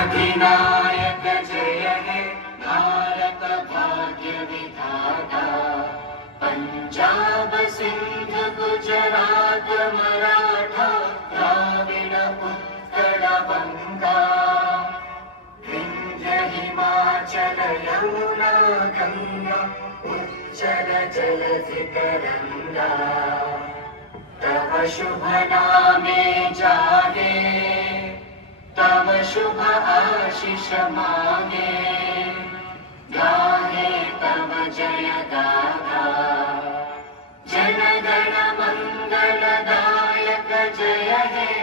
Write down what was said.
अधिनायक जय हे भारत भाग्य विधाता। पंजाब सिंध गुजरात मराठा द्राविड उत्कल बंगा। विंध्य हिमाचल यमुना गंगा उच्चल जलधि तरंगा। तव शुभ नामे जागे तव शुभ आशीष मांगे। गाहे तव जय गाथा जन गण मंगलदायक जय हे